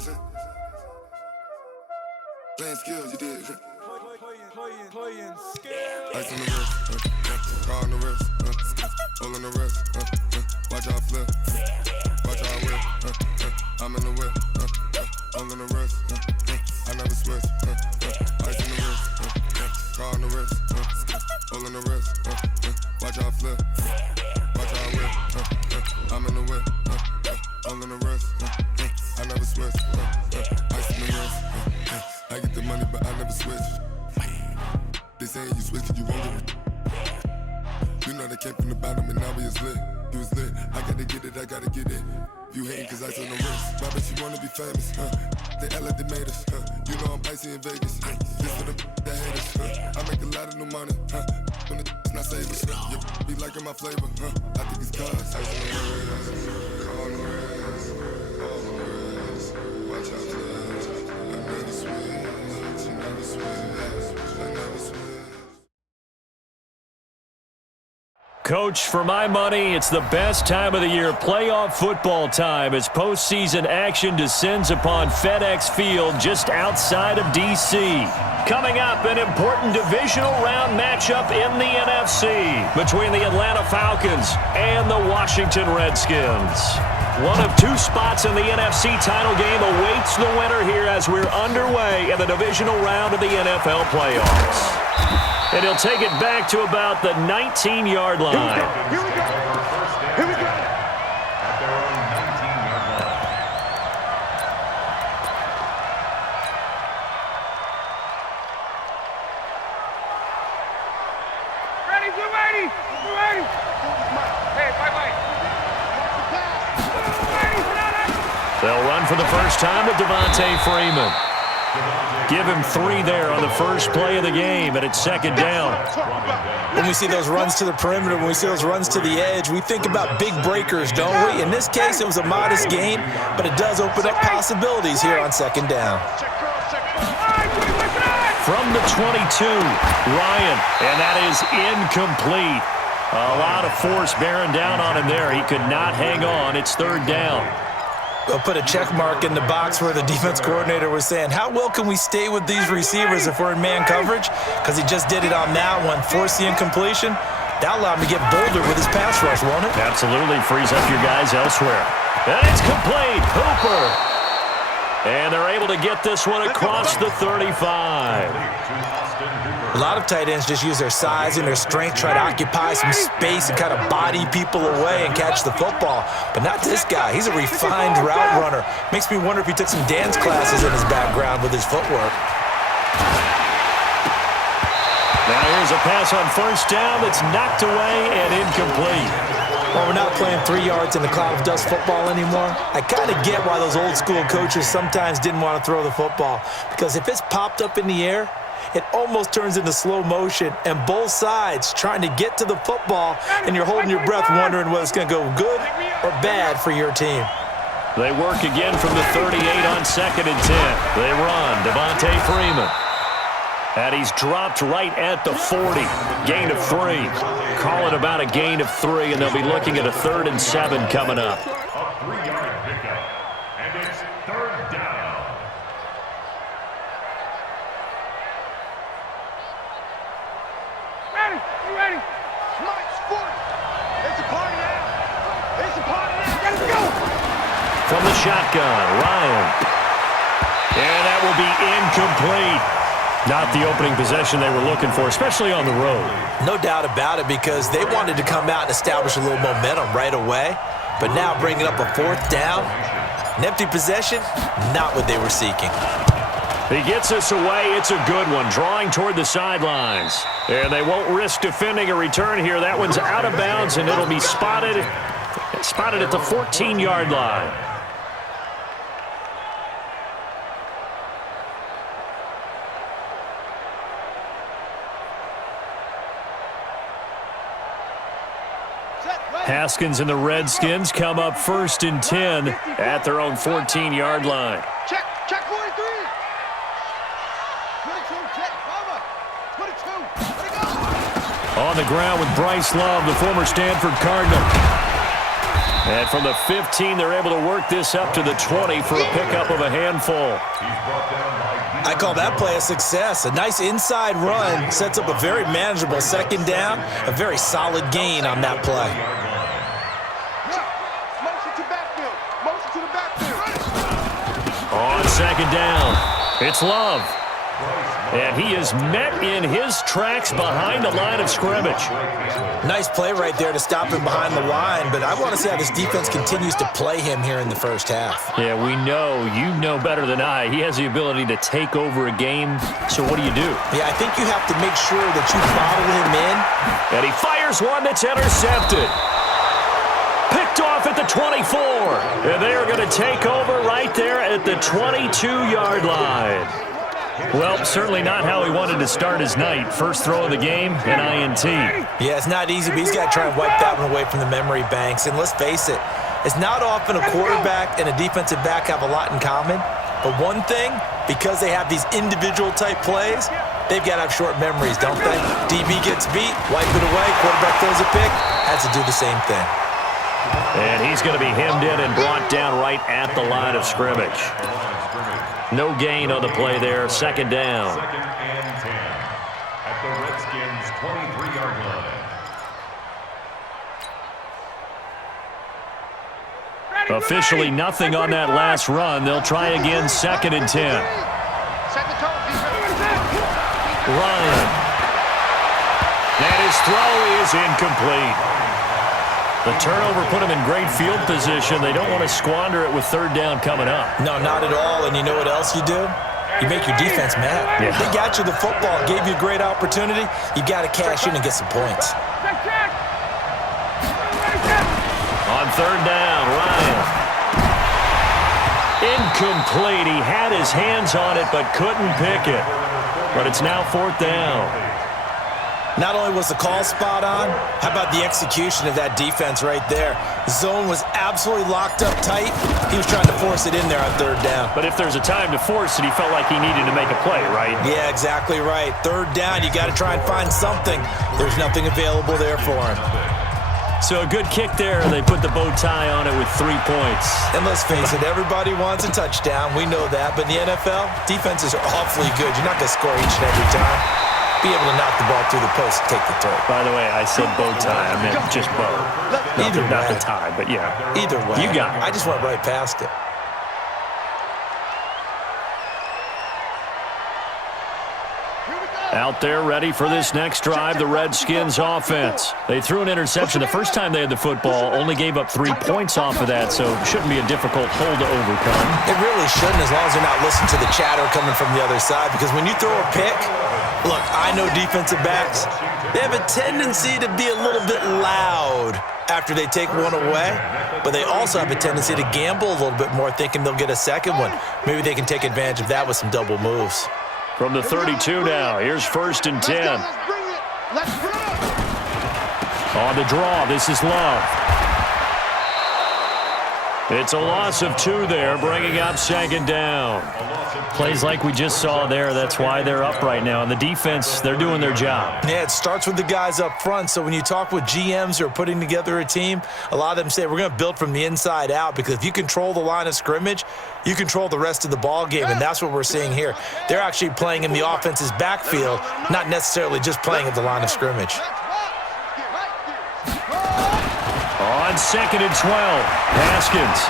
saying? Playing skills, you did. Playing skills. Ice on the wrist, car on the wrist, hole in the wrist, watch how I flip, watch how I whip, I'm in the whip, hole in the wrist, I never switch, ice on the wrist, car on the wrist, hole in the wrist, watch how I flip, watch how I whip, I'm in the whip, hole in the wrist, I never switch, ice on the wrist, I get the money but I never switch. They saying you switch 'cause you won't get it. You know they came from the bottom and now we is lit. You was lit, I gotta get it, I gotta get it. You hating 'cause ice on the wrist. Why bet you wanna be famous, They act like they made us, You know I'm icy in Vegas, This for the that hate us, I make a lot of new money, When it's not savers, You be liking my flavor, I think it's cause ice on the wrist, car on the wrist, all on the wrist. Watch out, please. I never switch, you never switch, I never switch. Coach, for my money, it's the best time of the year, playoff football time, as postseason action descends upon FedEx Field just outside of D.C. Coming up, an important divisional round matchup in the NFC between the Atlanta Falcons and the Washington Redskins. One of two spots in the NFC title game awaits the winner here as we're underway in the divisional round of the NFL playoffs. And he'll take it back to about the 19-yard line. Here we go. Here we go. At their own 19-yard line. Ready, we're ready. We're ready. Hey, bye-bye. They'll run for the first time with Devontae Freeman. Give him 3 there on the first play of the game, and it's second down. When we see those runs to the perimeter, when we see those runs to the edge, we think about big breakers, don't we? In this case, it was a modest gain, but it does open up possibilities here on second down. From the 22, Ryan, and that is incomplete. A lot of force bearing down on him there. He could not hang on. It's third down. We'll put a check mark in the box where the defense coordinator was saying, how well can we stay with these receivers if we're in man coverage? Because he just did it on that one, forced the incompletion. That allowed him to get bolder with his pass rush, won't it? Absolutely frees up your guys elsewhere. And it's complete. Hooper. And they're able to get this one across the 35. A lot of tight ends just use their size and their strength, try to occupy some space and kind of body people away and catch the football. But not this guy. He's a refined route runner. Makes me wonder if he took some dance classes in his background with his footwork. Now here's a pass on first down that's knocked away and incomplete. Well, we're not playing 3 yards in the cloud of dust football anymore. I kind of get why those old school coaches sometimes didn't want to throw the football. Because if it's popped up in the air, it almost turns into slow motion, and both sides trying to get to the football, and you're holding your breath wondering whether it's going to go good or bad for your team. They work again from the 38 on second and 10. They run. Devontae Freeman. And he's dropped right at the 40. Gain of 3. Call it about a gain of 3, and they'll be looking at a 3rd and 7 coming up. A 3-yard pickup. And it's third down. You ready? Mike, sport. It's a party now. It's a party now. Let's go. From the shotgun, Ryan. And that will be incomplete. Not the opening possession they were looking for, especially on the road. No doubt about it, because they wanted to come out and establish a little momentum right away. But now bringing up a 4th down, an empty possession, not what they were seeking. He gets us away. It's a good one, drawing toward the sidelines. And they won't risk defending a return here. That one's out of bounds, and it'll be spotted at the 14-yard line. Haskins and the Redskins come up 1st and 10 at their own 14-yard line. Check 43. 22, check, cover. 22, let it go. On the ground with Bryce Love, the former Stanford Cardinal. And from the 15, they're able to work this up to the 20 for a pickup of a handful. I call that play a success. A nice inside run sets up a very manageable second down, a very solid gain on that play. Motion to backfield. Motion to the backfield. On second down, it's Love. And he is met in his tracks behind the line of scrimmage. Nice play right there to stop him behind the line, but I want to see how this defense continues to play him here in the first half. Yeah, we know. You know better than I. He has the ability to take over a game, so what do you do? Yeah, I think you have to make sure that you bottle him in. And he fires one that's intercepted. Picked off at the 24. And they are going to take over right there at the 22-yard line. Well, certainly not how he wanted to start his night. First throw of the game, an INT. Yeah, it's not easy, but he's got to try and wipe that one away from the memory banks. And let's face it, it's not often a quarterback and a defensive back have a lot in common. But one thing, because they have these individual-type plays, they've got to have short memories, don't they? DB gets beat, wipe it away, quarterback throws a pick, has to do the same thing. And he's going to be hemmed in and brought down right at the line of scrimmage. No gain on the play there. Second down. Second and 10 at the Redskins' 23-yard line. Officially nothing on that last run. They'll try again. Second and 10. Ryan. And his throw is incomplete. The turnover put him in great field position. They don't want to squander it with third down coming up. No, not at all. And you know what else you do? You make your defense mad. Yeah. They got you the football, gave you a great opportunity. You got to cash in and get some points. On third down, Ryan. Incomplete. He had his hands on it but couldn't pick it. But it's now fourth down. Not only was the call spot on, how about the execution of that defense right there? Zone was absolutely locked up tight. He was trying to force it in there on third down. But if there's a time to force it, he felt like he needed to make a play, right? Yeah, exactly right. Third down, you got to try and find something. There's nothing available there for him. So a good kick there, and they put the bow tie on it with 3 points. And let's face it, everybody wants a touchdown. We know that. But in the NFL, defenses are awfully good. You're not going to score each and every time. Be able to knock the ball through the post and take the throw. By the way, I said bow tie. I meant just bow. Either way. Not the tie, but yeah. Either way. You got it. I just went right past it. Out there ready for this next drive, the Redskins offense. They threw an interception the first time they had the football, only gave up 3 points off of that, so it shouldn't be a difficult hole to overcome. It really shouldn't, as long as they're not listening to the chatter coming from the other side, because when you throw a pick, look, I know defensive backs, they have a tendency to be a little bit loud after they take one away, but they also have a tendency to gamble a little bit more, thinking they'll get a second one. Maybe they can take advantage of that with some double moves. From the 32 now, here's first and 10. On the draw, this is Love. It's a loss of 2 there, bringing up second down. Plays like we just saw there, that's why they're up right now. And the defense, they're doing their job. Yeah, it starts with the guys up front. So when you talk with GMs who are putting together a team, a lot of them say we're going to build from the inside out, because if you control the line of scrimmage, you control the rest of the ball game, and that's what we're seeing here. They're actually playing in the offense's backfield, not necessarily just playing at the line of scrimmage. On second and 12, Haskins.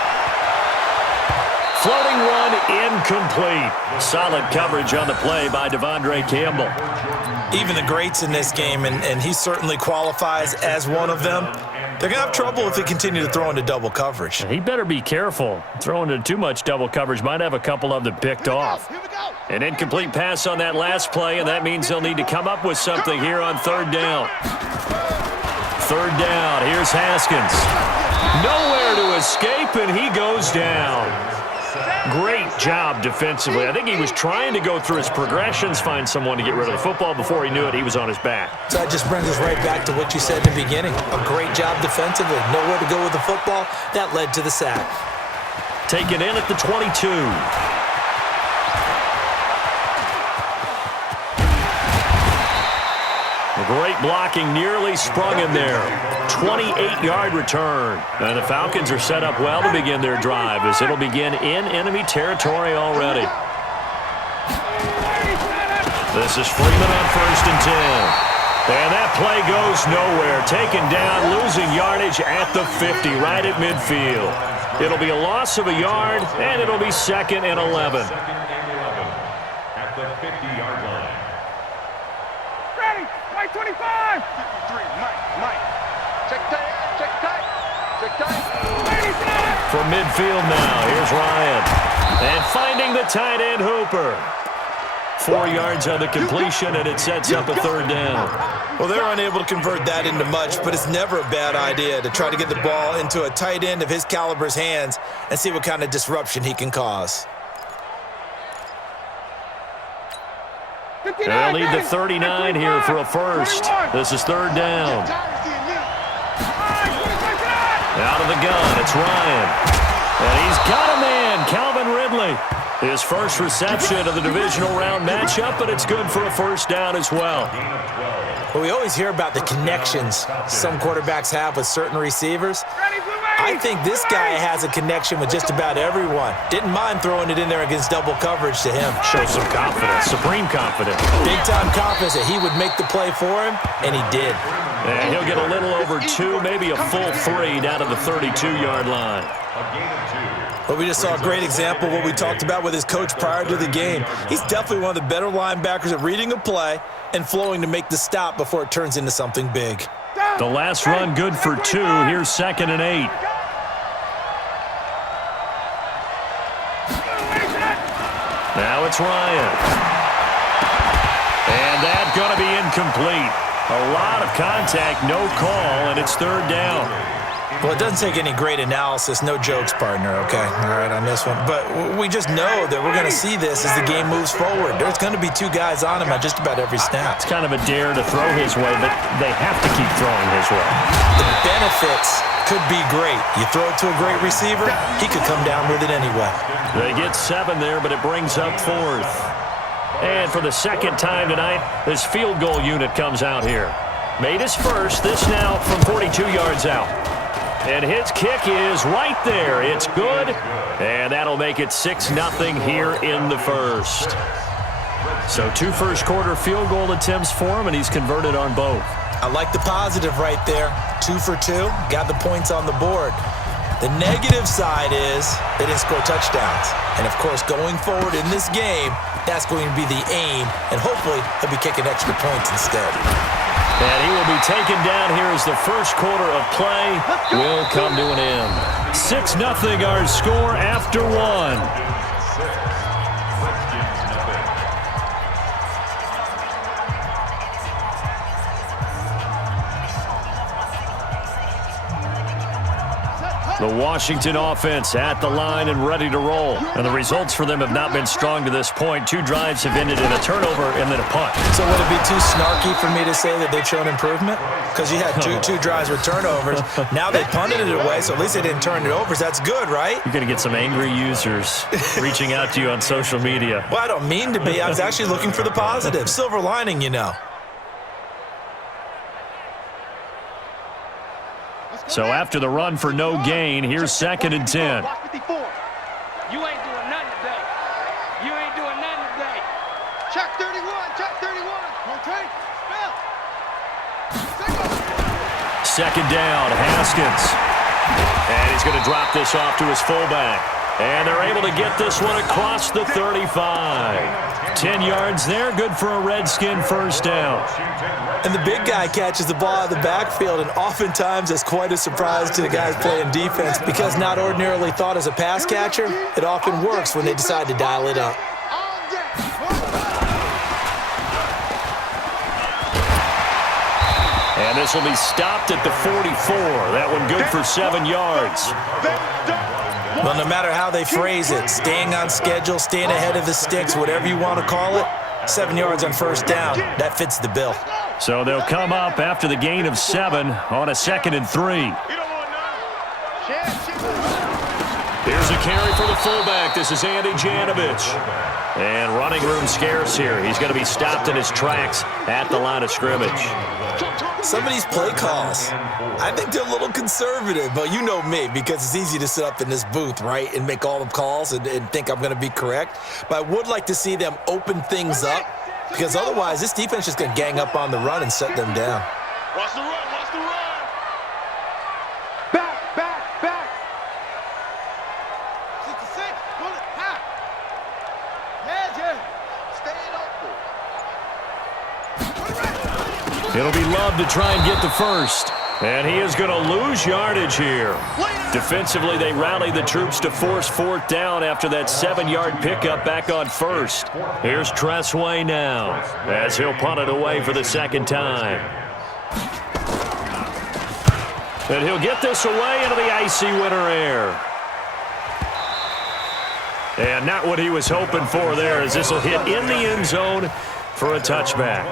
Floating one, incomplete. Solid coverage on the play by Devondre Campbell. Even the greats in this game, and he certainly qualifies as one of them, they're going to have trouble if they continue to throw into double coverage. He better be careful. Throwing into too much double coverage might have a couple of them picked off. An incomplete pass on that last play, and that means they'll need to come up with something here on third down. Third down, here's Haskins. Nowhere to escape, and he goes down. Great job defensively. I think he was trying to go through his progressions, find someone to get rid of the football. Before he knew it, he was on his back. So that just brings us right back to what you said in the beginning. A great job defensively. Nowhere to go with the football. That led to the sack. Taken in at the 22. Great blocking, nearly sprung him there. 28-yard return. And the Falcons are set up well to begin their drive as it'll begin in enemy territory already. This is Freeman on 1st and 10. And that play goes nowhere. Taken down, losing yardage at the 50, right at midfield. It'll be a loss of a yard, and it'll be 2nd and 11. At the 50-yard line. Ready, Mike 25. 53, Mike. Check tight. From midfield now, here's Ryan. And finding the tight end Hooper. 4 yards on the completion, and it sets up a 3rd down. Well, they're unable to convert that into much, but it's never a bad idea to try to get the ball into a tight end of his caliber's hands and see what kind of disruption he can cause. They'll need the 39 here for a first. This is 3rd down. Out of the gun, it's Ryan. And he's got a man, Calvin Ridley. His first reception of the divisional round matchup, but it's good for a 1st down as well. Well, we always hear about the connections some quarterbacks have with certain receivers. I think this guy has a connection with just about everyone. Didn't mind throwing it in there against double coverage to him. Shows some confidence, supreme confidence. Big-time confidence that he would make the play for him, and he did. And he'll get a little over 2, maybe a full 3 down to the 32-yard line. Well, we just saw a great example of what we talked about with his coach prior to the game. He's definitely one of the better linebackers at reading a play and flowing to make the stop before it turns into something big. The last run good for 2. Here's 2nd and 8. Now it's Ryan. And that's going to be incomplete. A lot of contact, no call, and it's 3rd down. Well, it doesn't take any great analysis. No jokes, partner, okay? All right, on this one. But we just know that we're going to see this as the game moves forward. There's going to be 2 guys on him at just about every snap. It's kind of a dare to throw his way, but they have to keep throwing his way. The benefits could be great. You throw it to a great receiver, he could come down with it anyway. They get 7 there, but it brings up 4th. And for the 2nd time tonight, this field goal unit comes out here. Made his first, this now from 42 yards out. And his kick is right there. It's good. And that'll make it 6-0 here in the first. So 2 first-quarter field goal attempts for him, and he's converted on both. I like the positive right there. 2 for 2. Got the points on the board. The negative side is they didn't score touchdowns. And, of course, going forward in this game, that's going to be the aim. And hopefully he'll be kicking extra points instead. And he will be taken down here as the first quarter of play will come to an end. 6-0 our score after 1. The Washington offense at the line and ready to roll. And the results for them have not been strong to this point. 2 drives have ended in a turnover and then a punt. So would it be too snarky for me to say that they've shown improvement? Because you had two drives with turnovers. Now they punted it away, so at least they didn't turn it over. So that's good, right? You're going to get some angry users reaching out to you on social media. Well, I don't mean to be. I was actually looking for the positive. Silver lining, you know. So after the run for no gain, here's 2nd and 10. You ain't doing nothing today. You ain't doing nothing today. Check 31. Okay. Spell. 2nd down, Haskins. And he's going to drop this off to his fullback. And they're able to get this one across the 35. 10 yards there, good for a Redskin 1st down. And the big guy catches the ball out of the backfield, and oftentimes it's quite a surprise to the guys playing defense because not ordinarily thought as a pass catcher, it often works when they decide to dial it up. And this will be stopped at the 44. That one good for 7 yards. Well, no matter how they phrase it, staying on schedule, staying ahead of the sticks, whatever you want to call it, 7 yards on 1st down, that fits the bill. So they'll come up after the gain of 7 on a 2nd and 3. Here's a carry for the fullback. This is Andy Janovich. And running room scarce here. He's going to be stopped in his tracks at the line of scrimmage. Some of these play calls, I think they're a little conservative, but you know me, because it's easy to sit up in this booth, right, and make all the calls and think I'm going to be correct. But I would like to see them open things up, because otherwise this defense is going to gang up on the run and set them down. Watch the run, watch the run. Back, back, back. 66, pull it, high. Yeah. Staying open. It'll be Love to try and get the first. And he is going to lose yardage here. Defensively, they rallied the troops to force fourth down after that 7-yard pickup back on first. Here's Tressway now as he'll punt it away for the second time. And he'll get this away into the icy winter air. And not what he was hoping for there, as this will hit in the end zone for a touchback.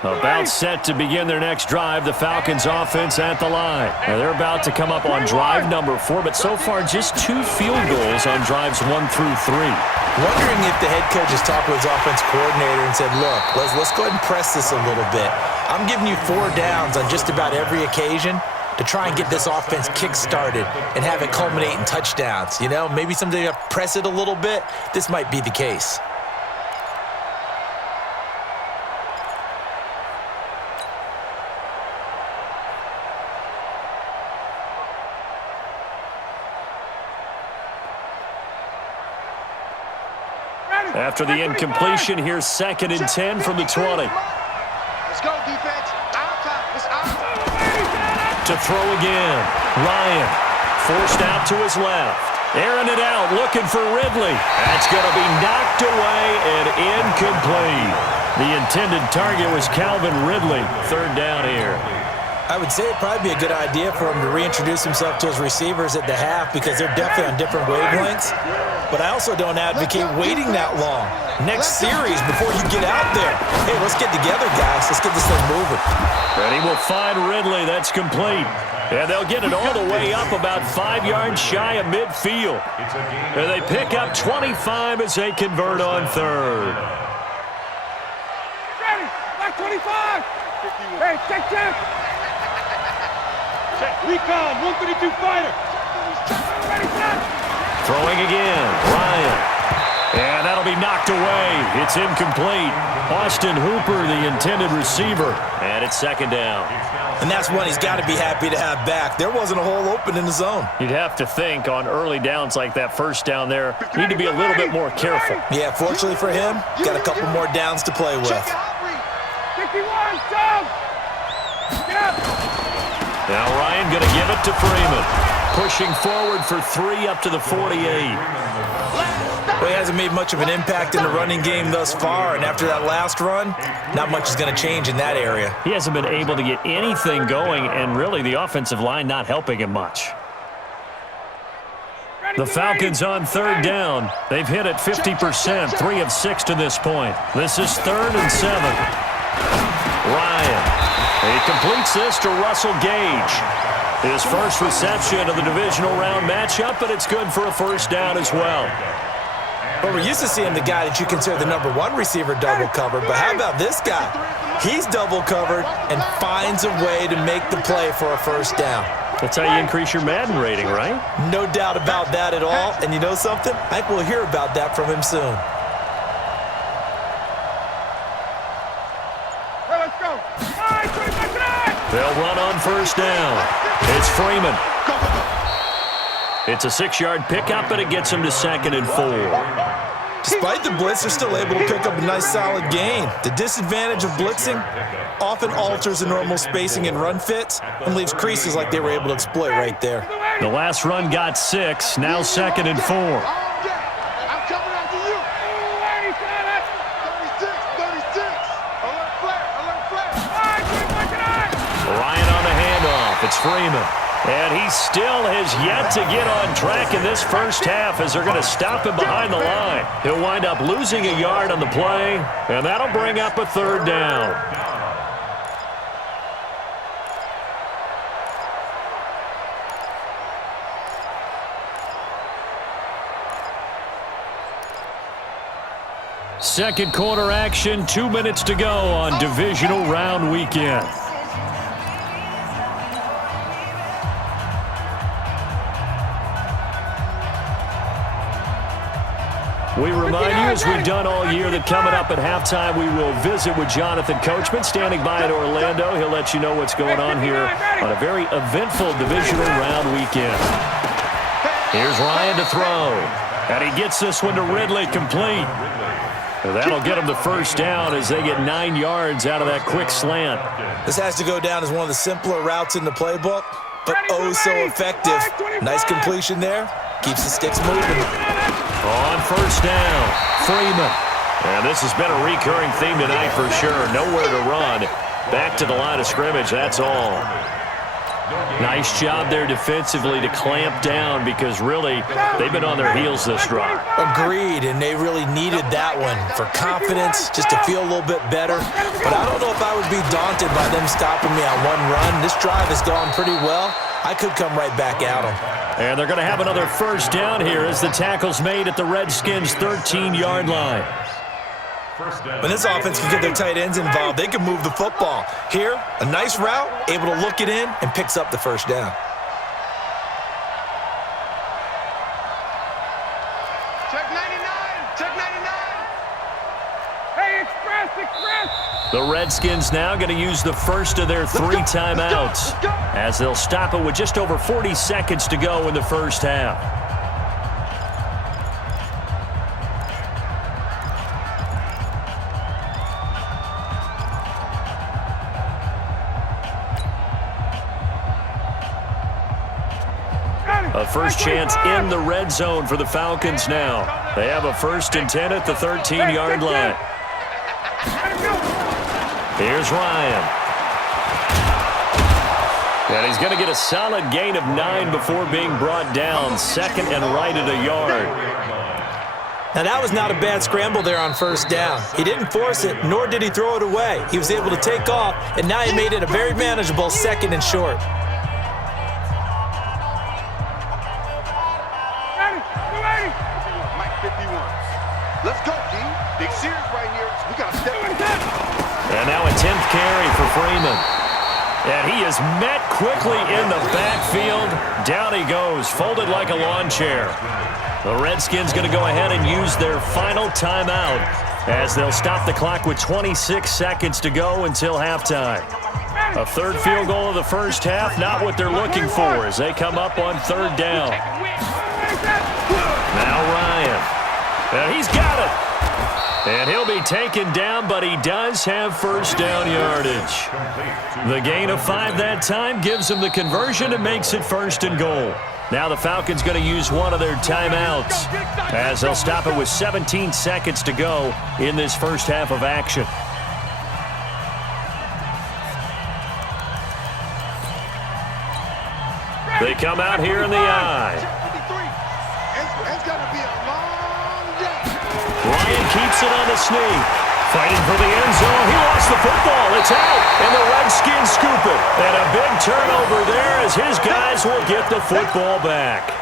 About set to begin their next drive, the Falcons offense at the line. Now they're about to come up on drive number 4, but so far just 2 field goals on drives 1 through 3. Wondering if the head coach has talked to his offense coordinator and said, look, let's go ahead and press this a little bit. I'm giving you 4 downs on just about every occasion to try and get this offense kick-started and have it culminate in touchdowns. You know, maybe someday you have to press it a little bit. This might be the case. After the incompletion, here's 2nd and 10 from the 20. Let's go, defense. Out time. It's out. To throw again. Ryan forced out to his left. Airing it out, looking for Ridley. That's going to be knocked away and incomplete. The intended target was Calvin Ridley. 3rd down here. I would say it'd probably be a good idea for him to reintroduce himself to his receivers at the half, because they're definitely on different wavelengths. But I also don't advocate waiting that long. Next series, before you get out there, hey, let's get together, guys. Let's get this thing moving. And he will find Ridley. That's complete. And they'll get it all the way up about 5 yards shy of midfield. And they pick up 25 as they convert on 3rd. Ready. Back 25. Hey, check. Recon, 132 fighter. Ready, set. Throwing again, Ryan. And that'll be knocked away. It's incomplete. Austin Hooper, the intended receiver. And it's 2nd down. And that's one he's got to be happy to have back. There wasn't a hole open in the zone. You'd have to think on early downs like that, first down there, you need to be a little bit more careful. Yeah, fortunately for him, got a couple more downs to play with. 51, Tom. Get up. Now Ryan going to give it to Freeman. Pushing forward for 3 up to the 48. Well, he hasn't made much of an impact in the running game thus far, and after that last run, not much is going to change in that area. He hasn't been able to get anything going, and really the offensive line not helping him much. The Falcons on 3rd down. They've hit it 50%, 3 of 6 to this point. This is 3rd and 7. Ryan. He completes this to Russell Gage. His first reception of the divisional round matchup, but it's good for a first down as well. Well, we're used to seeing the guy that you consider the number 1 receiver double covered, but how about this guy? He's double covered and finds a way to make the play for a first down. That's how you increase your Madden rating, right? No doubt about that at all. And you know something? I think we'll hear about that from him soon. They'll run on first down. It's Freeman. It's a 6-yard pickup, and it gets him to 2nd and 4. Despite the blitz, they're still able to pick up a nice solid gain. The disadvantage of blitzing often alters the normal spacing and run fits and leaves creases like they were able to exploit right there. The last run got 6, now 2nd and 4. I'm coming after you. 36. Alert flag. Ryan on the handoff. It's Freeman. And he still has yet to get on track in this first half as they're going to stop him behind the line. He'll wind up losing a yard on the play, and that'll bring up a 3rd down. Second quarter action, 2 minutes to go on divisional round weekend. We remind you, as we've done all year, that coming up at halftime, we will visit with Jonathan Coachman, standing by in Orlando. He'll let you know what's going on here on a very eventful divisional round weekend. Here's Ryan to throw, and he gets this one to Ridley, complete. That'll get him the first down as they get 9 yards out of that quick slant. This has to go down as one of the simpler routes in the playbook, but oh so effective. Nice completion there. Keeps the sticks moving. On first down, Freeman. And this has been a recurring theme tonight for sure. Nowhere to run. Back to the line of scrimmage, that's all. Nice job there defensively to clamp down because really they've been on their heels this drive. Agreed, and they really needed that one for confidence, just to feel a little bit better. But I don't know if I would be daunted by them stopping me on one run. This drive has gone pretty well. I could come right back at them. And they're going to have another first down here as the tackle's made at the Redskins' 13-yard line. When this offense can get their tight ends involved, they can move the football. Here, a nice route, able to look it in, and picks up the first down. Check 99. Check 99. Hey, Express. The Redskins now going to use the first of their 3 timeouts as they'll stop it with just over 40 seconds to go in the first half. A first chance in the red zone for the Falcons now. They have a 1st and 10 at the 13-yard line. Here's Ryan. And he's going to get a solid gain of 9 before being brought down. 2nd and right at a yard. Now, that was not a bad scramble there on first down. He didn't force it, nor did he throw it away. He was able to take off, and now he made it a very manageable 2nd and short. Let's go, D. Big series right here. We got to step in. And now a 10th carry for Freeman. And he is met quickly in the backfield. Down he goes, folded like a lawn chair. The Redskins going to go ahead and use their final timeout as they'll stop the clock with 26 seconds to go until halftime. A 3rd field goal of the first half, not what they're looking for as they come up on 3rd down. Now Ryan. And he's got it. And he'll be taken down, but he does have first down yardage. The gain of 5 that time gives him the conversion and makes it 1st and goal. Now the Falcons going to use one of their timeouts as they'll stop it with 17 seconds to go in this first half of action. They come out here in the eye. It's going to be a long day. Ryan keeps it on the sneak. Fighting for the end zone. He lost the football. It's out. And the Redskins scoop it. And a big turnover there as his guys will get the football back.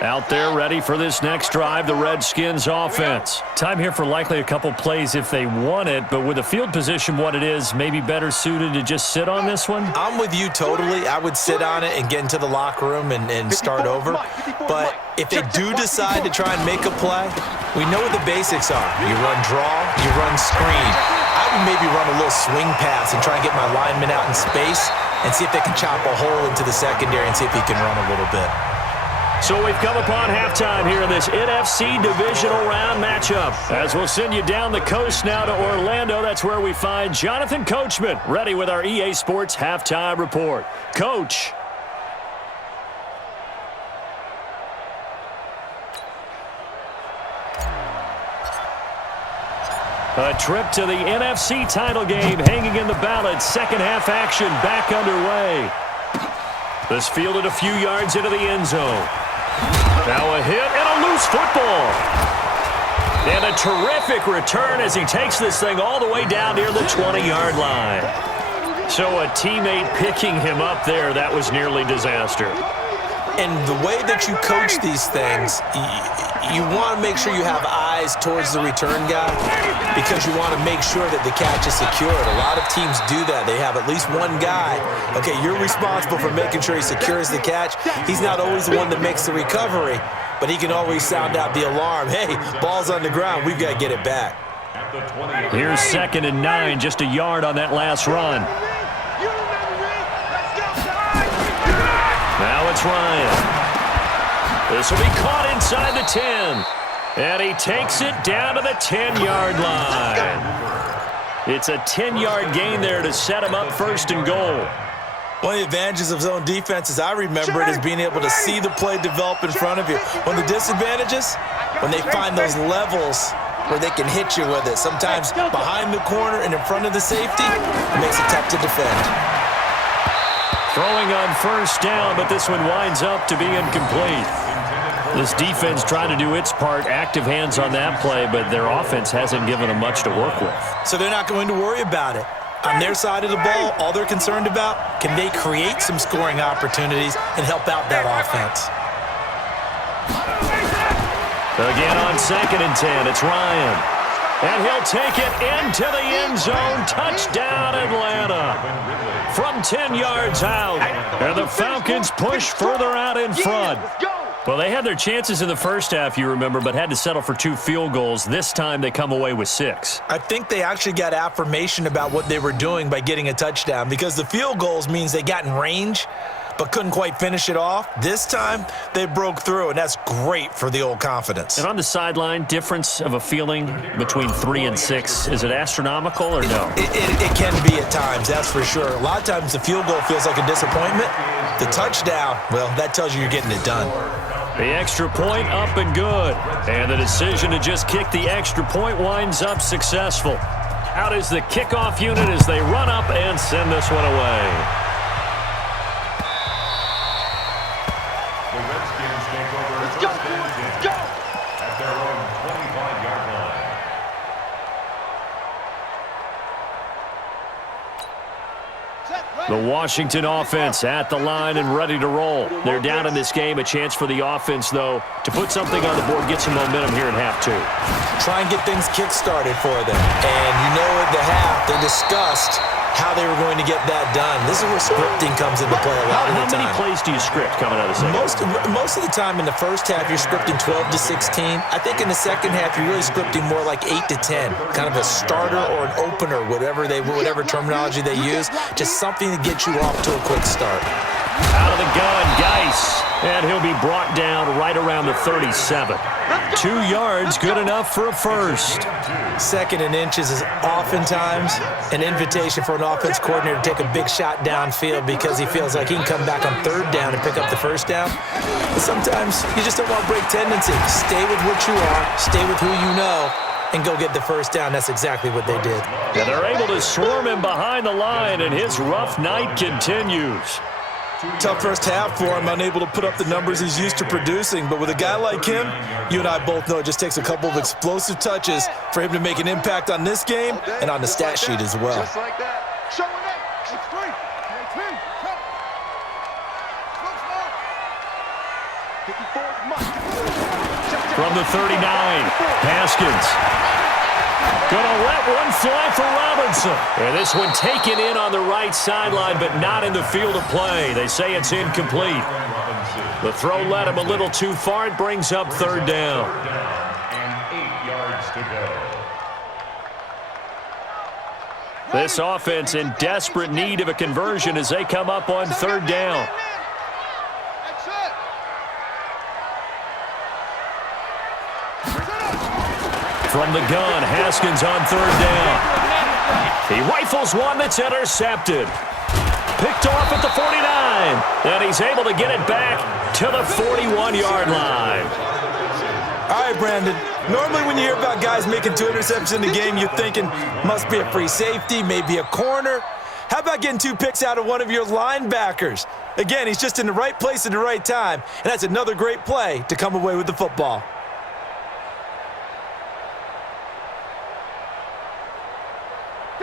Out there ready for this next drive, the Redskins offense. Time here for likely a couple plays if they want it, but with the field position what it is, maybe better suited to just sit on this one? I'm with you totally. I would sit on it and get into the locker room and start over. But if they do decide to try and make a play, we know what the basics are. You run draw, you run screen. I would maybe run a little swing pass and try and get my lineman out in space and see if they can chop a hole into the secondary and see if he can run a little bit. So we've come upon halftime here in this NFC divisional round matchup. As we'll send you down the coast now to Orlando, that's where we find Jonathan Coachman, ready with our EA Sports halftime report. Coach. A trip to the NFC title game hanging in the balance. Second half action back underway. This fielded a few yards into the end zone. Now a hit and a loose football. And a terrific return as he takes this thing all the way down near the 20-yard line. So a teammate picking him up there, that was nearly disaster. And the way that you coach these things, you want to make sure you have eyes towards the return guy because you want to make sure that the catch is secured. A lot of teams do that. They have at least one guy. Okay, you're responsible for making sure he secures the catch. He's not always the one that makes the recovery, but he can always sound out the alarm. Hey, ball's on the ground. We've got to get it back. Here's 2nd and 9, just a yard on that last run. Now it's Ryan. This will be caught inside the 10. And he takes it down to the 10-yard line. It's a 10-yard gain there to set him up 1st and goal. One of the advantages of zone defense, as I remember it, is being able to see the play develop in front of you. One of the disadvantages, when they find those levels where they can hit you with it. Sometimes behind the corner and in front of the safety, it makes it tough to defend. Throwing on 1st down, but this one winds up to be incomplete. This defense trying to do its part, active hands on that play, but their offense hasn't given them much to work with. So they're not going to worry about it. On their side of the ball, all they're concerned about, can they create some scoring opportunities and help out that offense? Again on 2nd and 10, it's Ryan. And he'll take it into the end zone. Touchdown, Atlanta. From 10 yards out. And the Falcons push further out in front. Well, they had their chances in the first half, you remember, but had to settle for 2 field goals. This time they come away with 6. I think they actually got affirmation about what they were doing by getting a touchdown because the field goals means they got in range but couldn't quite finish it off. This time, they broke through, and that's great for the old confidence. And on the sideline, difference of a feeling between 3 and 6, is it astronomical or no? It can be at times, that's for sure. A lot of times the field goal feels like a disappointment. The touchdown, well, that tells you you're getting it done. The extra point up and good. And the decision to just kick the extra point winds up successful. Out is the kickoff unit as they run up and send this one away. The Washington offense at the line and ready to roll. They're down in this game. A chance for the offense, though, to put something on the board, get some momentum here in half 2. Try and get things kick-started for them. And you know at the half, they discussed how they were going to get that done. This is where scripting comes into play a lot of the time. How many plays do you script coming out of the second? Most of the time in the first half, you're scripting 12 to 16. I think in the second half, you're really scripting more like 8 to 10. Kind of a starter or an opener, whatever terminology they use. Just something to get you off to a quick start. Out of the gun, Geis. And he'll be brought down right around the 37. 2 yards, good enough for a first. 2nd and inches is oftentimes an invitation for an offense coordinator to take a big shot downfield because he feels like he can come back on 3rd down and pick up the first down. But sometimes you just don't want to break tendency. Stay with what you are, stay with who you know, and go get the first down. That's exactly what they did. And they're able to swarm him behind the line, and his rough night continues. Tough first half for him, unable to put up the numbers he's used to producing. But with a guy like him, you and I both know it just takes a couple of explosive touches for him to make an impact on this game and on the stat sheet as well. Just like that. Showing it. It's 3. From the 39, Haskins. Gonna let one fly for Robinson. And this one taken in on the right sideline, but not in the field of play. They say it's incomplete. The throw led him a little too far. It brings up 3rd down. And 8 yards to go. This offense in desperate need of a conversion as they come up on 3rd down. From the gun, Haskins on 3rd down. He rifles one that's intercepted. Picked off at the 49. And he's able to get it back to the 41-yard line. All right, Brandon. Normally when you hear about guys making 2 interceptions in the game, you're thinking must be a free safety, maybe a corner. How about getting 2 picks out of one of your linebackers? Again, he's just in the right place at the right time, and that's another great play to come away with the football.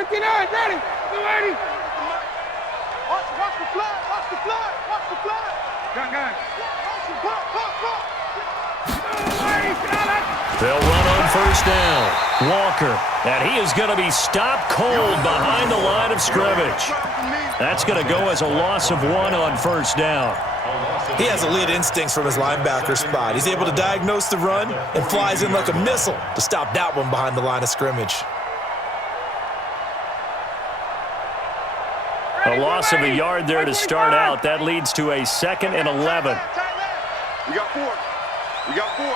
Ready. Watch the flag. Watch the flag. Gun. They'll run on first down. Walker, and he is going to be stopped cold behind the line of scrimmage. That's going to go as a loss of 1 on first down. He has elite instincts from his linebacker spot. He's able to diagnose the run and flies in like a missile to stop that one behind the line of scrimmage. A loss of a yard there to start out. That leads to a 2nd and 11. We got 4. We got 4.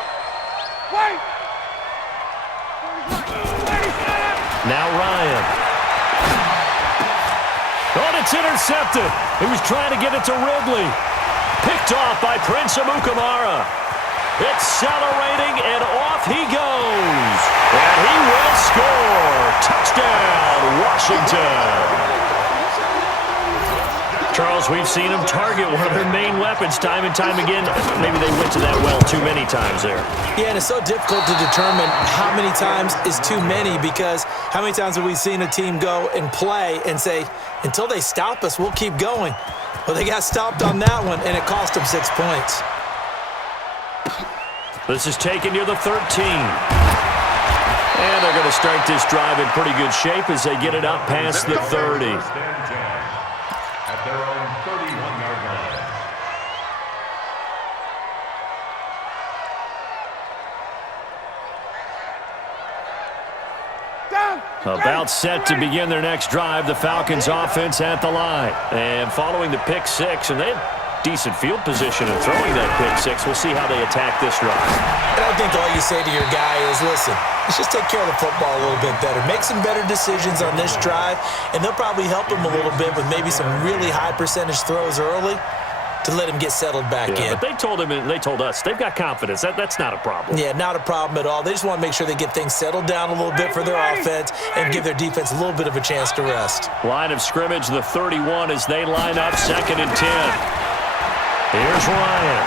Wait! Now Ryan. Oh, it's intercepted. He was trying to get it to Ridley. Picked off by Prince Amukamara. Accelerating, and off he goes. And he will score. Touchdown, Washington. Charles, we've seen him target one of their main weapons time and time again. Maybe they went to that well too many times there. Yeah, and it's so difficult to determine how many times is too many, because how many times have we seen a team go and play and say, until they stop us, we'll keep going. Well, they got stopped on that one, and it cost them 6 points. This is taken near the 13. And they're going to start this drive in pretty good shape as they get it up past the 30. At their own 31-yard line. About set to begin their next drive, the Falcons offense at the line. And following the pick 6, and they had decent field position in throwing that pick 6. We'll see how they attack this drive. And I think all you say to your guy is, listen, let's just take care of the football a little bit better. Make some better decisions on this drive, and they'll probably help him a little bit with maybe some really high percentage throws early to let him get settled back in. But they told him, and they told us, they've got confidence. That's not a problem. Yeah, not a problem at all. They just want to make sure they get things settled down a little bit for their offense and give their defense a little bit of a chance to rest. Line of scrimmage, the 31 as they line up, 2nd and 10. Here's Ryan.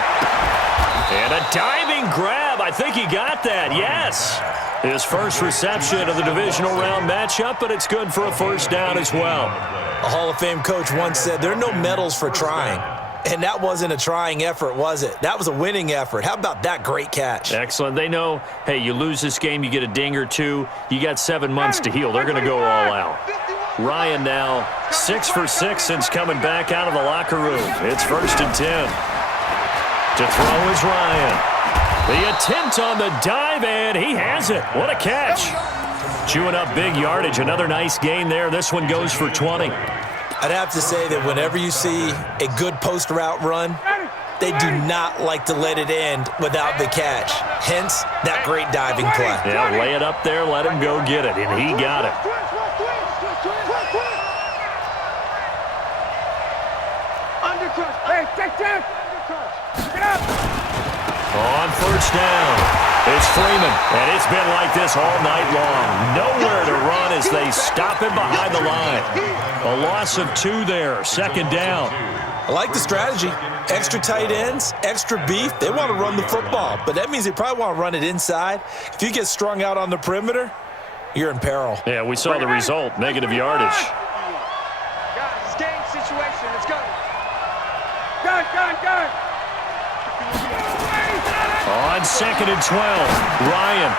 And a diving grab. I think he got that. Yes. His first reception of the divisional round matchup, but it's good for a first down as well. A Hall of Fame coach once said, there are no medals for trying. And that wasn't a trying effort, was it? That was a winning effort. How about that great catch? Excellent. They know, hey, you lose this game, you get a ding or two. You got 7 months to heal. They're going to go all out. Ryan now 6 for 6 since coming back out of the locker room. It's 1st and 10. To throw is Ryan. The attempt on the dive, and he has it. What a catch. Chewing up big yardage. Another nice gain there. This one goes for 20. I'd have to say that whenever you see a good post route run, they do not like to let it end without the catch. Hence, that great diving play. Yeah, lay it up there, let him go get it, and he got it. On first down, it's Freeman, and it's been like this all night long. Nowhere to run as they stop him behind the line. A loss of 2 there, 2nd down. I like the strategy. Extra tight ends, extra beef. They want to run the football, but that means they probably want to run it inside. If you get strung out on the perimeter, you're in peril. Yeah, we saw the result, negative yardage. Guys, game situation. Let's go. Gun. On 2nd and 12, Ryan.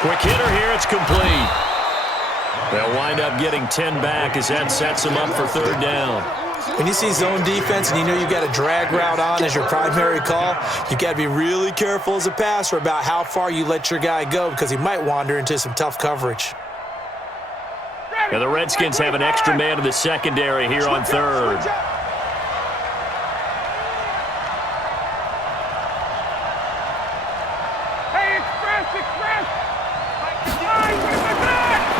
Quick hitter here, it's complete. They'll wind up getting 10 back as that sets them up for 3rd down. When you see zone defense and you know you've got a drag route on as your primary call, you've got to be really careful as a passer about how far you let your guy go, because he might wander into some tough coverage. Now the Redskins have an extra man in the secondary here on 3rd.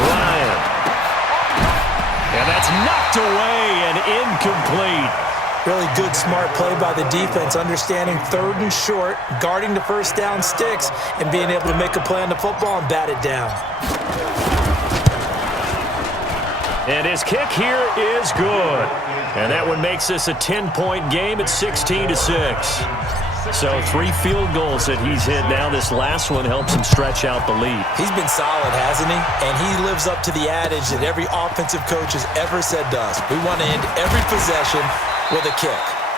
Ryan. And that's knocked away and incomplete. Really good, smart play by the defense, understanding 3rd and short, guarding the first down sticks, and being able to make a play on the football and bat it down. And his kick here is good. And that one makes this a 10-point game at 16-6. So 3 field goals that he's hit now. This last one helps him stretch out the lead. He's been solid, hasn't he? And he lives up to the adage that every offensive coach has ever said to us. We want to end every possession with a kick.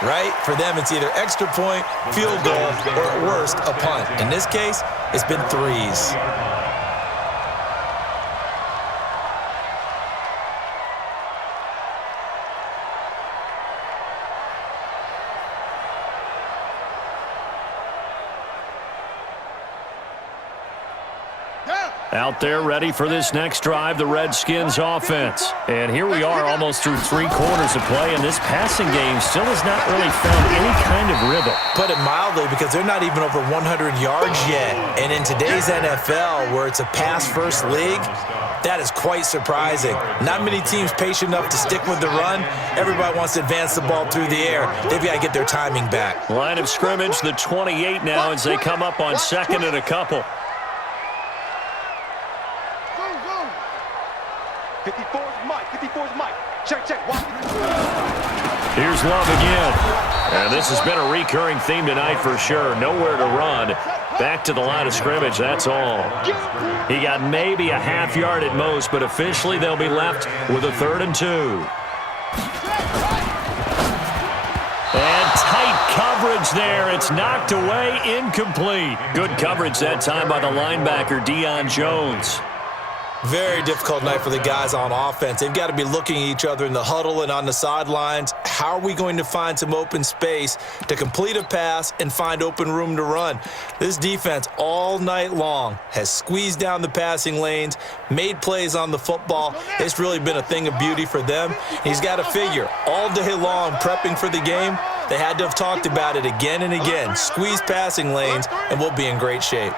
right? For them, it's either extra point, field goal, or at worst, a punt. In this case, it's been threes. Out there ready for this next drive, the Redskins offense. And here we are almost through 3 quarters of play, and this passing game still has not really found any kind of rhythm. Put it mildly, because they're not even over 100 yards yet. And in today's NFL, where it's a pass-first league, that is quite surprising. Not many teams patient enough to stick with the run. Everybody wants to advance the ball through the air. They've got to get their timing back. Line of scrimmage, the 28 now as they come up on 2nd and a couple. 54's Mike. 54's Mike. Check, check. Watch. Here's Love again. And this has been a recurring theme tonight for sure. Nowhere to run. Back to the line of scrimmage, that's all. He got maybe a half yard at most, but officially they'll be left with a 3rd and 2. And tight coverage there. It's knocked away, incomplete. Good coverage that time by the linebacker, Deion Jones. Very difficult night for the guys on offense. They've got to be looking at each other in the huddle and on the sidelines. How are we going to find some open space to complete a pass and find open room to run? This defense all night long has squeezed down the passing lanes, made plays on the football. It's really been a thing of beauty for them. He's got to figure all day long prepping for the game. They had to have talked about it again and again. Squeeze passing lanes and we'll be in great shape.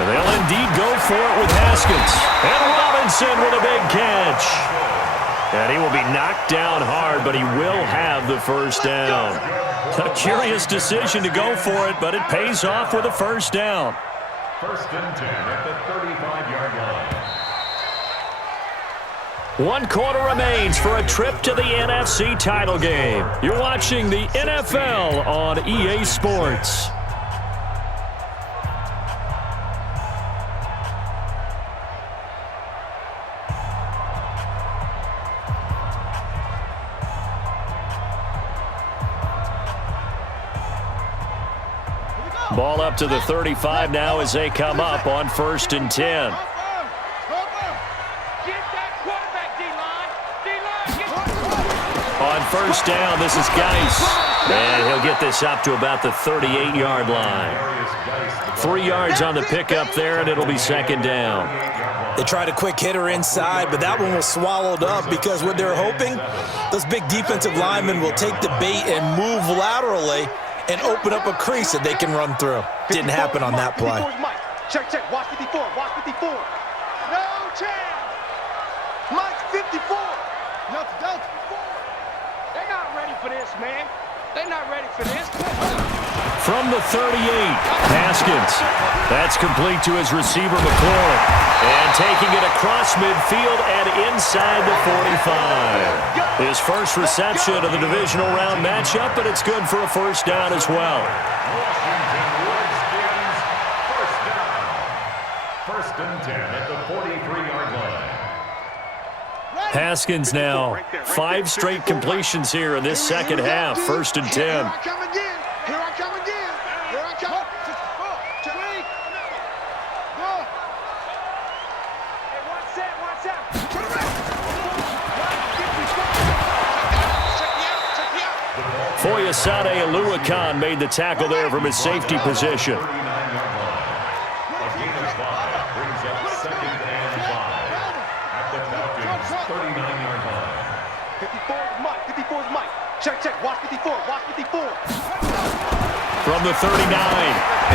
And they'll indeed go for it with Haskins. And Robinson with a big catch. And he will be knocked down hard, but he will have the first down. A curious decision to go for it, but it pays off with a first down. 1st and 10 at the 35-yard line. 1 quarter remains for a trip to the NFC title game. You're watching the NFL on EA Sports. Ball up to the 35 now as they come up on 1st and 10. On 1st down, this is Geis. And he'll get this up to about the 38-yard line. 3 yards on the pickup there, and it'll be 2nd down. They tried a quick hitter inside, but that one was swallowed up because what they're hoping, those big defensive linemen will take the bait and move laterally and open up a crease that they can run through. Didn't happen on that play. Check, check. Watch 54. Watch 54. No chance. Mike 54. They're not ready for this, man. They're not ready for this. From the 38, Haskins. That's complete to his receiver, McLaurin. And taking it across midfield and inside the 45. His first reception of the divisional round matchup, but it's good for a first down as well. Washington Redskins, first down. 1st and 10 at the 43-yard line. Haskins now, 5 straight completions here in this second half. 1st and 10. Here I come again. Here I come again. Here I come. Hey, watch that. Watch that. Foyesade Aluakan made the tackle there from his safety position. 39-yard line. 54's Mike. 54's Mike. Check, check. Watch 54. Watch 54. From the 39,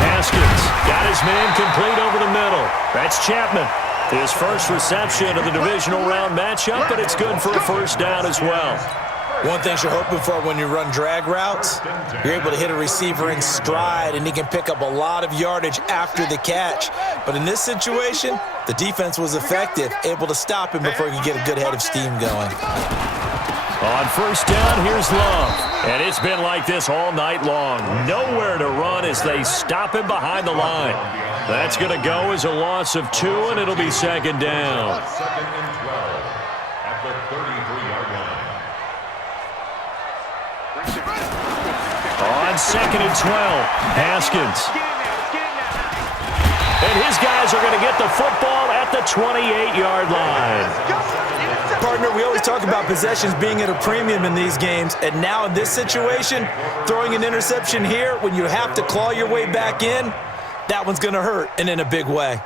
Haskins got his man complete over the middle. That's Chapman. His first reception of the divisional round matchup, but it's good for a first down as well. One thing you're hoping for when you run drag routes, you're able to hit a receiver in stride, and he can pick up a lot of yardage after the catch. But in this situation, the defense was effective, able to stop him before he could get a good head of steam going. On first down, here's Love. And it's been like this all night long. Nowhere to run as they stop him behind the line. That's going to go as a loss of 2, and it'll be second down. Second and 12 at the 33-yard line. On second and 12, Haskins. And his guys are going to get the football at the 28-yard line. Partner, we always talk about possessions being at a premium in these games, and now in this situation, throwing an interception here when you have to claw your way back in, that one's going to hurt, and in a big way.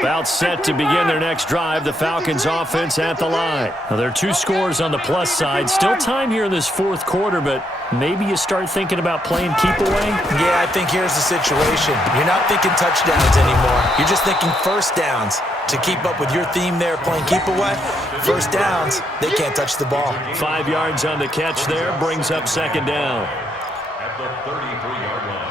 About set to begin their next drive, the Falcons offense at the line. Now, there are 2 scores on the plus side. Still time here in this fourth quarter, but maybe you start thinking about playing keep away? Yeah, I think here's the situation. You're not thinking touchdowns anymore. You're just thinking first downs. To keep up with your theme there, playing keep away, first downs, they can't touch the ball. 5 yards on the catch there, brings up second down. At the 33-yard line.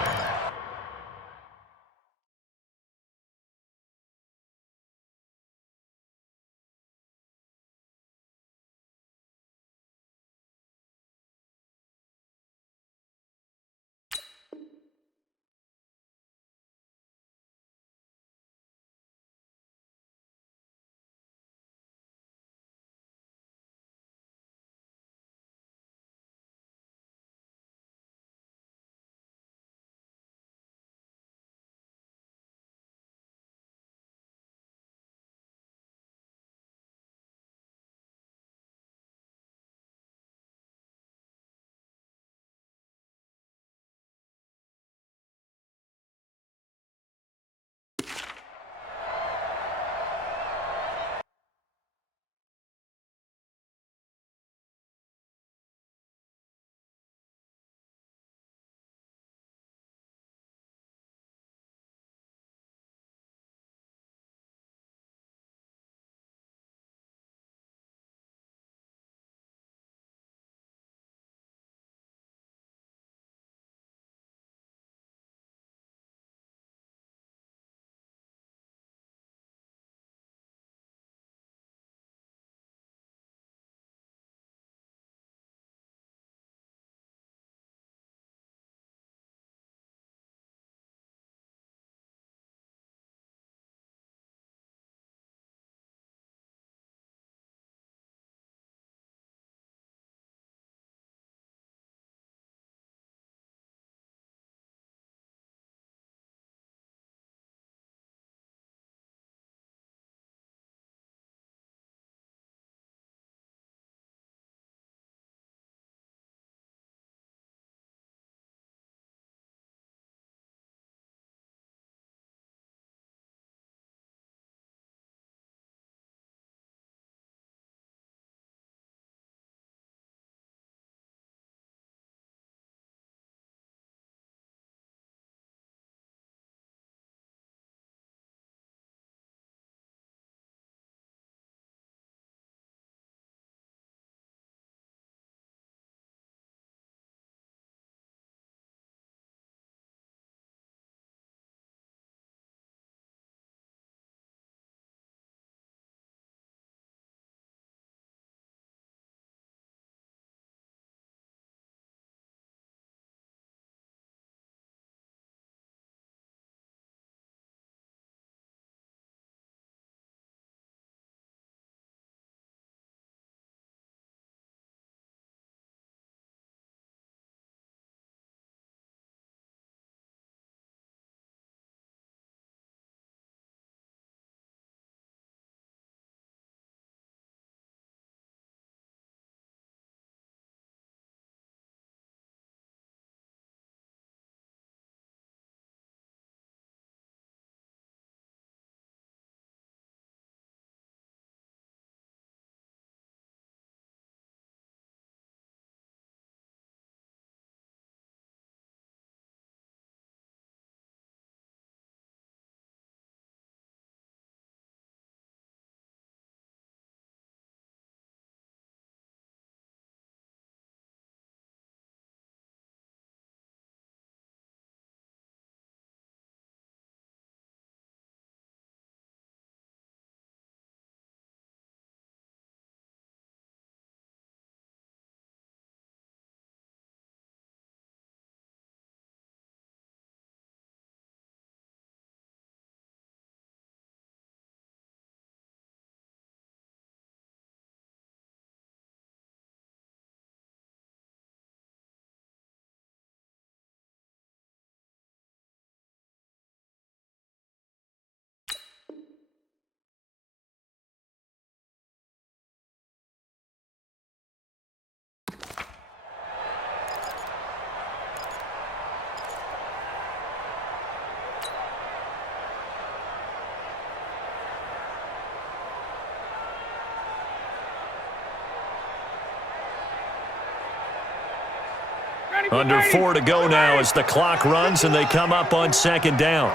Under 4 to go now as the clock runs and they come up on second down.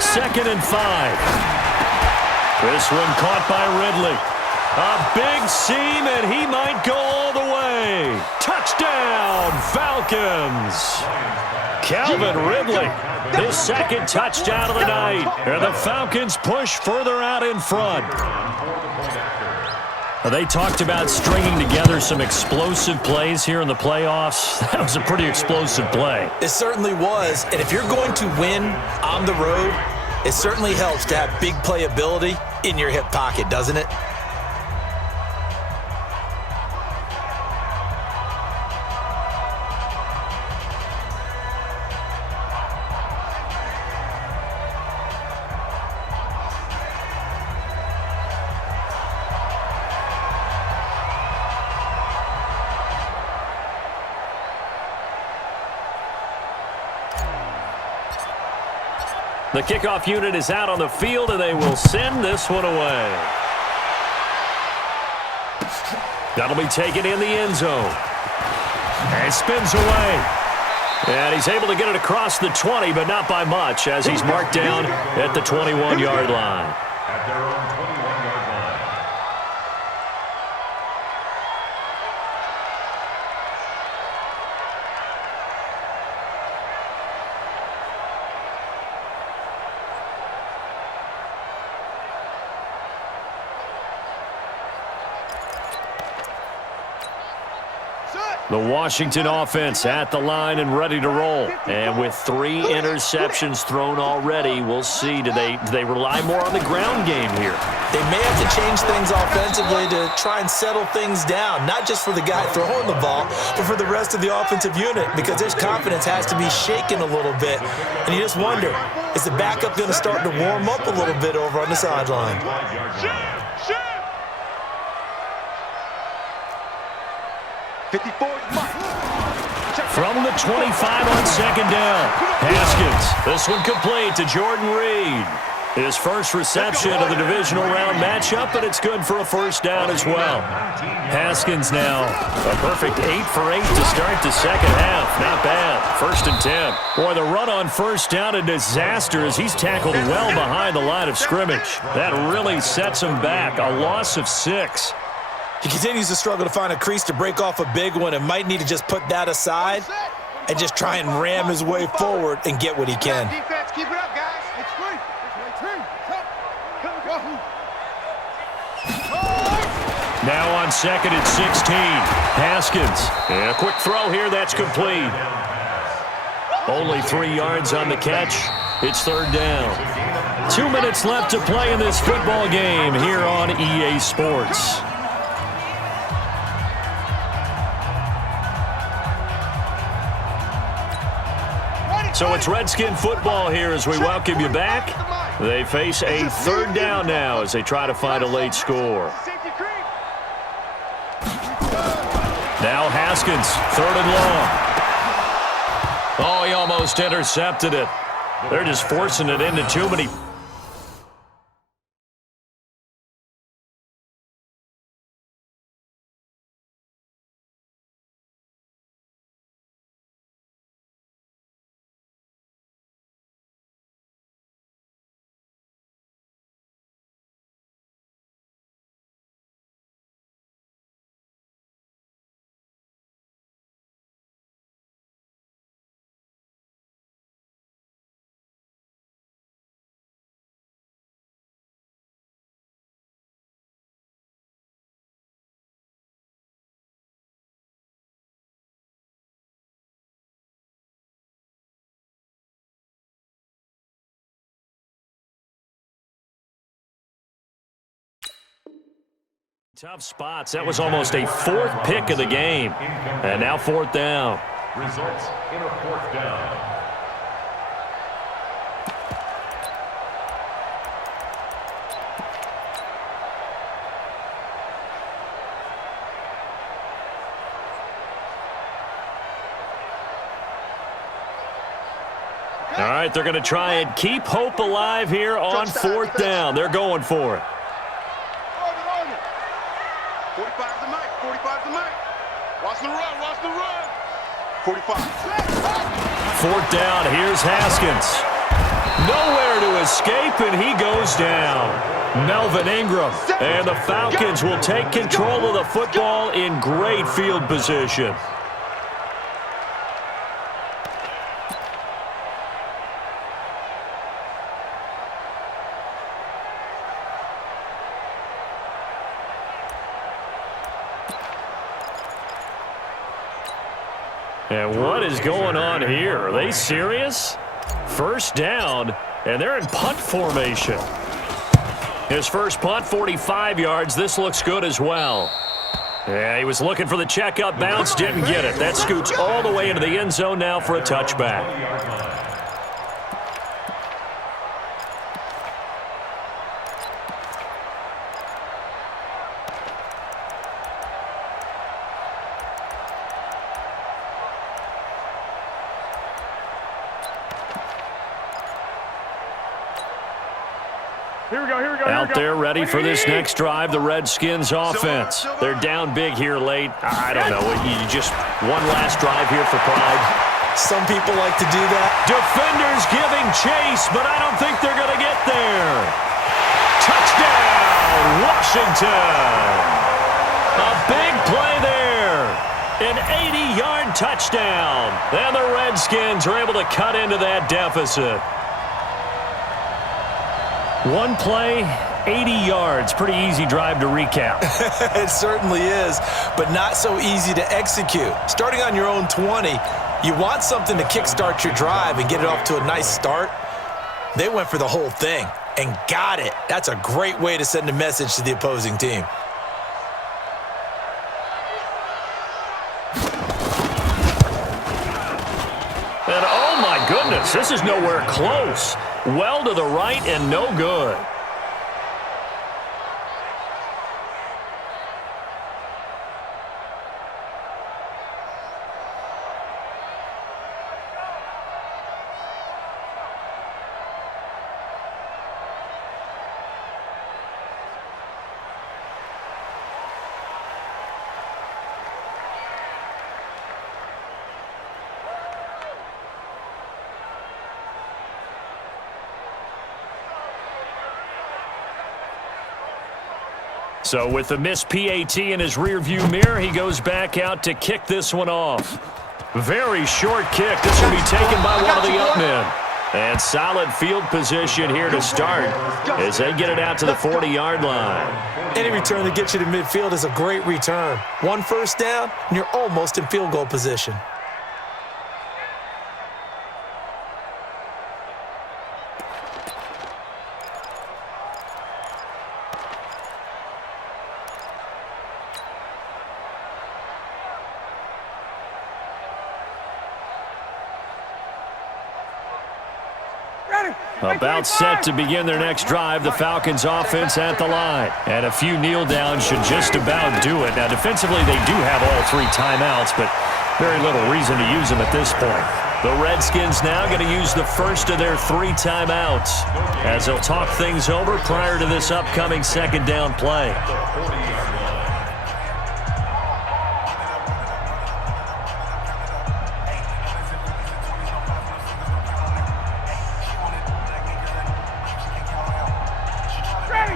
Second and 5. This one caught by Ridley. A big seam, and he might go all the way. Touchdown, Falcons. Calvin Ridley, his second touchdown of the night. And the Falcons push further out in front. They talked about stringing together some explosive plays here in the playoffs. That was a pretty explosive play. It certainly was. And if you're going to win on the road, it certainly helps to have big playability in your hip pocket, doesn't it? The kickoff unit is out on the field, and they will send this one away. That'll be taken in the end zone. And spins away. And he's able to get it across the 20, but not by much, as he's marked down at the 21-yard line. At their own 21-yard line. The Washington offense at the line and ready to roll. And with 3 interceptions thrown already, we'll see. Do they rely more on the ground game here? They may have to change things offensively to try and settle things down, not just for the guy throwing the ball, but for the rest of the offensive unit, because his confidence has to be shaken a little bit. And you just wonder, is the backup going to start to warm up a little bit over on the sideline? From the 25 on second down, Haskins. This one complete to Jordan Reed. His first reception of the divisional round matchup, but it's good for a first down as well. Haskins now a perfect 8 for 8 to start the second half. Not bad. 1st and 10. Boy, the run on first down a disaster as he's tackled well behind the line of scrimmage. That really sets him back. A loss of 6. He continues to struggle to find a crease to break off a big one and might need to just put that aside and just try and ram his way forward and get what he can. Defense, keep it up, guys. It's free. Now on second and 16. Haskins. And a quick throw here. That's complete. Only 3 yards on the catch. It's 3rd down. 2 minutes left to play in this football game here on EA Sports. So it's Redskin football here as we welcome you back. They face a 3rd down now as they try to find a late score. Now Haskins, 3rd and long. Oh, he almost intercepted it. They're just forcing it into too many. Tough spots. That was almost a 4th pick of the game. And now 4th down. Results in a 4th down. All right, they're going to try and keep hope alive here on 4th down. They're going for it. Watch the run. Watch the run. 45. Fourth down, here's Haskins. Nowhere to escape, and he goes down. Melvin Ingram. And the Falcons will take control of the football in great field position. And what is going on here? Are they serious? First down, and they're in punt formation. His first punt, 45 yards. This looks good as well. Yeah, he was looking for the checkup bounce, didn't get it. That scoots all the way into the end zone now for a touchback. Out there ready for this next drive, the Redskins offense. They're down big here late. I don't know. You just one last drive here for pride. Some people like to do that. Defenders giving chase, but I don't think they're going to get there. Touchdown, Washington. A big play there. An 80-yard touchdown. And the Redskins are able to cut into that deficit. One play, 80 yards. Pretty easy drive to recap. It certainly is, but not so easy to execute. Starting on your own 20, you want something to kickstart your drive and get it off to a nice start. They went for the whole thing and got it. That's a great way to send a message to the opposing team. And oh my goodness, this is nowhere close. Well to the right and no good. So with the missed PAT in his rearview mirror, he goes back out to kick this one off. Very short kick. This will be taken by one of the up men. And solid field position here to start as they get it out to the 40-yard line. Any return that gets you to midfield is a great return. One first down, and you're almost in field goal position. About set to begin their next drive, the Falcons offense at the line. And a few kneel downs should just about do it. Now, defensively, they do have all three timeouts, but very little reason to use them at this point. The Redskins now going to use the first of their three timeouts as they'll talk things over prior to this upcoming second down play.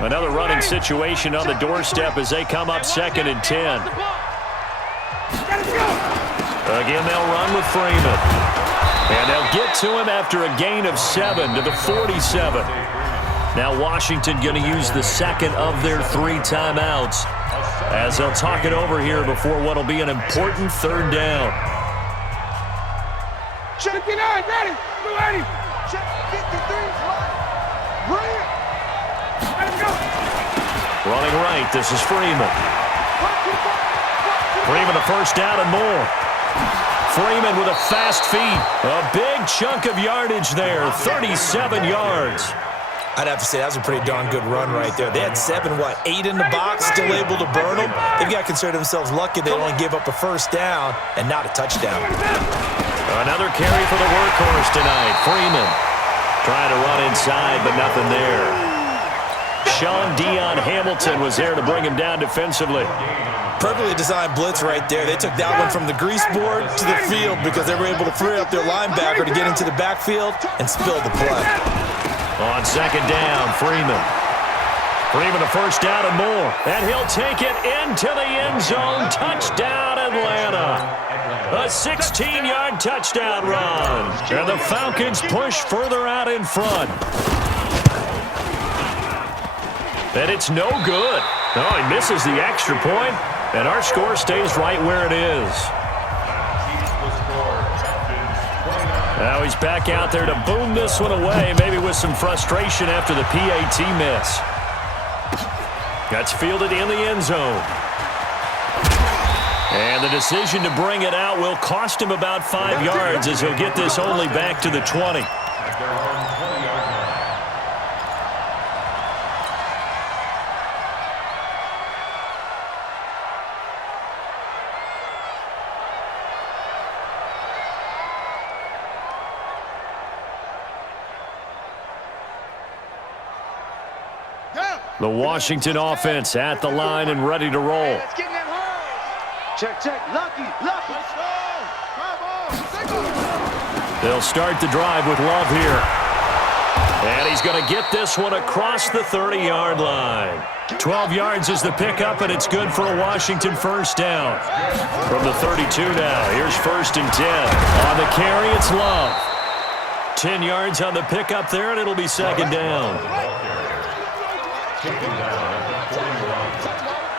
Another running situation on the doorstep as they come up 2nd and 10. Again, they'll run with Freeman. And they'll get to him after a gain of 7 to the 47. Now Washington going to use the second of their three timeouts as they'll talk it over here before what will be an important third down. 59, ready, ready. 53, brilliant. Running right, this is Freeman. Freeman a first down and more. Freeman with a fast feet. A big chunk of yardage there, 37 yards. I'd have to say that was a pretty darn good run right there. They had 8 in the box, still able to burn them. They've got to consider themselves lucky they only give up a first down and not a touchdown. Another carry for the workhorse tonight. Freeman trying to run inside, but nothing there. Sean Dion Hamilton was there to bring him down defensively. Perfectly designed blitz right there. They took that one from the grease board to the field because they were able to free up their linebacker to get into the backfield and spill the play. On second down, Freeman. Freeman a first down and more. And he'll take it into the end zone. Touchdown, Atlanta. A 16-yard touchdown run. And the Falcons push further out in front. And it's no good. No, he misses the extra point, and our score stays right where it is. Now he's back out there to boom this one away, maybe with some frustration after the PAT miss. That's fielded in the end zone. And the decision to bring it out will cost him about 5 yards as he'll get this only back to the 20. The Washington offense at the line and ready to roll. Let's get in them holes. Check. Lucky. They'll start the drive with Love here. And he's going to get this one across the 30-yard line. 12 yards is the pickup, and it's good for a Washington first down. From the 32 now, here's first and 10. On the carry, it's Love. 10 yards on the pickup there, and it'll be second down. Taking down at the 41.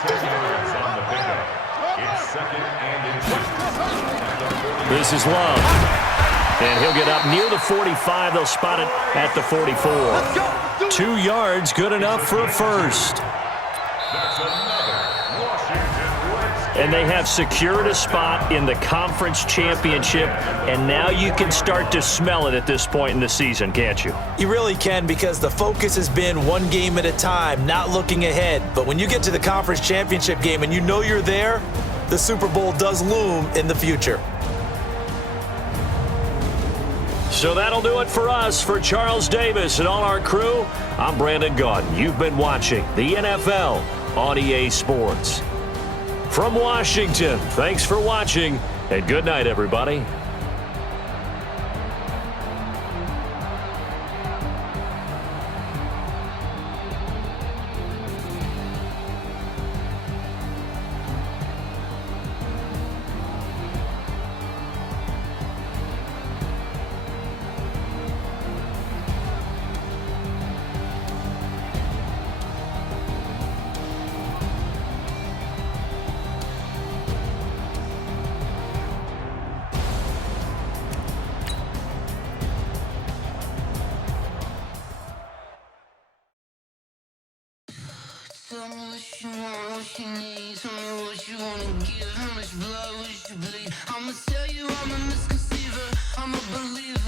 10 yards on the pickup. It's second and 10. This is Love. And he'll get up near the 45. They'll spot it at the 44. 2 yards, good enough for a first. That's another Washington Redskins. And they have secured a spot in the conference championship, and now you can start to smell it at this point in the season, can't you? You really can, because the focus has been one game at a time, not looking ahead. But when you get to the conference championship game and you know you're there, the Super Bowl does loom in the future. So that'll do it for us. For Charles Davis and all our crew, I'm Brandon Gaudin. You've been watching the NFL on EA Sports. From Washington, thanks for watching, and good night, everybody. Tell me what you want, what you need. Tell me what you wanna give. How much blood would you bleed? I'ma tell you I'm a misconceiver. I'm a believer.